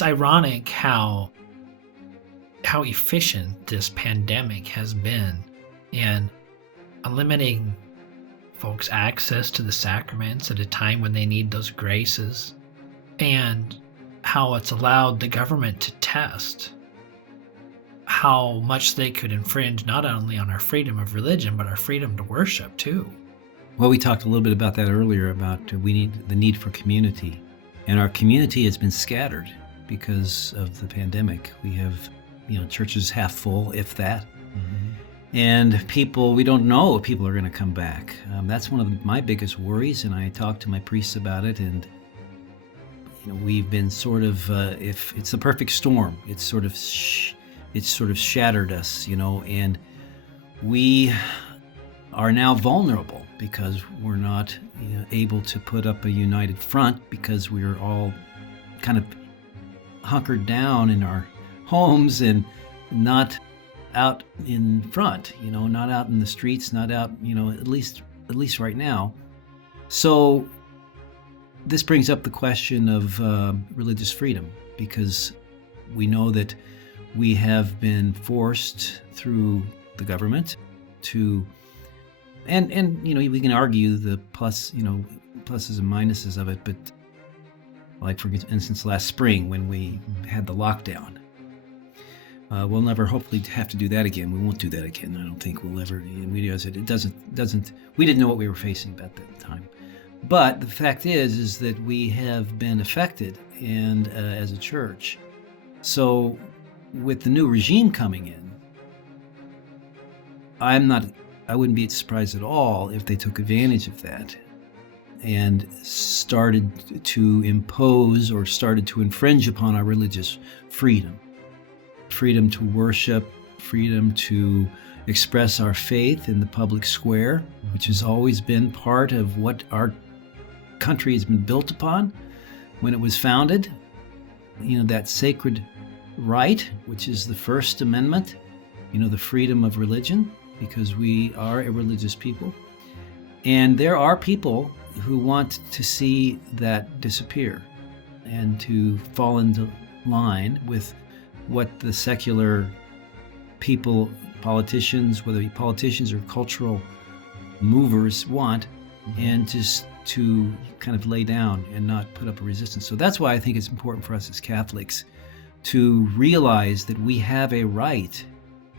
it's ironic how efficient this pandemic has been in eliminating folks' access to the sacraments at a time when they need those graces, and how it's allowed the government to test how much they could infringe not only on our freedom of religion, but our freedom to worship too. Well, we talked a little bit about that earlier, about the need for community. And our community has been scattered because of the pandemic. We have, churches half full, if that. Mm-hmm. And we don't know if people are going to come back. That's one of my biggest worries, and I talked to my priests about it, and we've been sort of, if it's the perfect storm, it's sort of shattered us, and we are now vulnerable because we're not able to put up a united front, because we're all kind of hunkered down in our homes and not out in front, not out in the streets, not out, at least right now. So this brings up the question of religious freedom, because we know that we have been forced through the government to, and we can argue the pluses and minuses of it, but like for instance last spring when we had the lockdown, we'll never hopefully have to do that again. We won't do that again. I don't think we'll ever. We didn't know what we were facing at that time. But the fact is that we have been affected, and as a church. So with the new regime coming in, I wouldn't be surprised at all if they took advantage of that and started to impose or started to infringe upon our religious freedom. Freedom to worship, freedom to express our faith in the public square, which has always been part of what our country has been built upon when it was founded. That sacred right, which is the First Amendment, the freedom of religion, because we are a religious people. And there are people who want to see that disappear and to fall into line with what the secular people, politicians, whether it be politicians or cultural movers, want, and just to kind of lay down and not put up a resistance. So that's why I think it's important for us as Catholics to realize that we have a right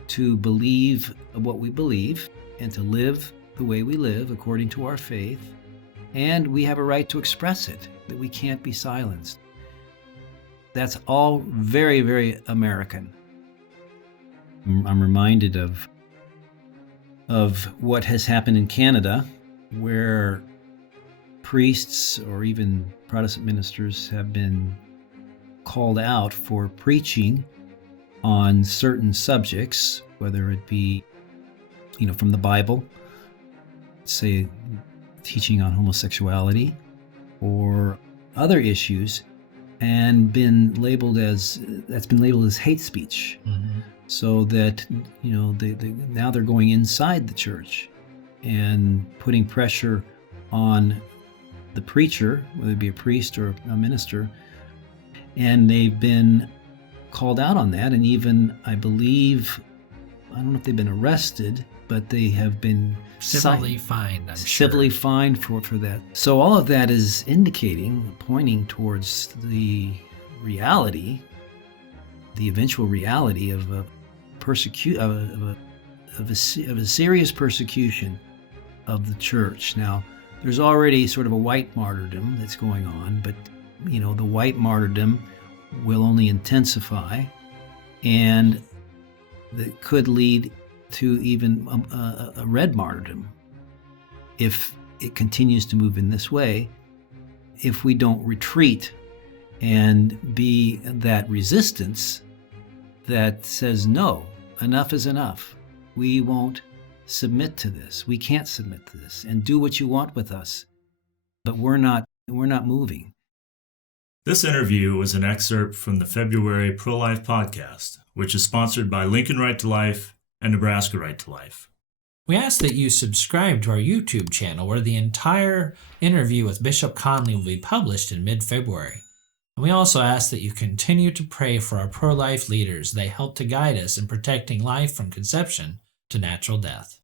to believe what we believe and to live the way we live according to our faith, and we have a right to express it, that we can't be silenced. That's all very, very American. I'm reminded of what has happened in Canada, where priests or even Protestant ministers have been called out for preaching on certain subjects, whether it be, from the Bible, say teaching on homosexuality or other issues, and that's been labeled as hate speech. Mm-hmm. So that now they're going inside the church and putting pressure on the preacher, whether it be a priest or a minister, and they've been called out on that, and even I don't know if they've been arrested, but they have been civilly fined. Civilly fined for that. So all of that is pointing towards the reality, the eventual reality of a serious persecution of the church. Now, there's already sort of a white martyrdom that's going on, but the white martyrdom will only intensify, and that could lead to even a red martyrdom if it continues to move in this way, if we don't retreat and be that resistance that says, no, enough is enough. We won't submit to this. We can't submit to this, and do what you want with us. But we're not moving. This interview was an excerpt from the February Pro-Life podcast, which is sponsored by Lincoln Right to Life and Nebraska Right to Life. We ask that you subscribe to our YouTube channel, where the entire interview with Bishop Conley will be published in mid-February. And we also ask that you continue to pray for our pro-life leaders. They help to guide us in protecting life from conception to natural death.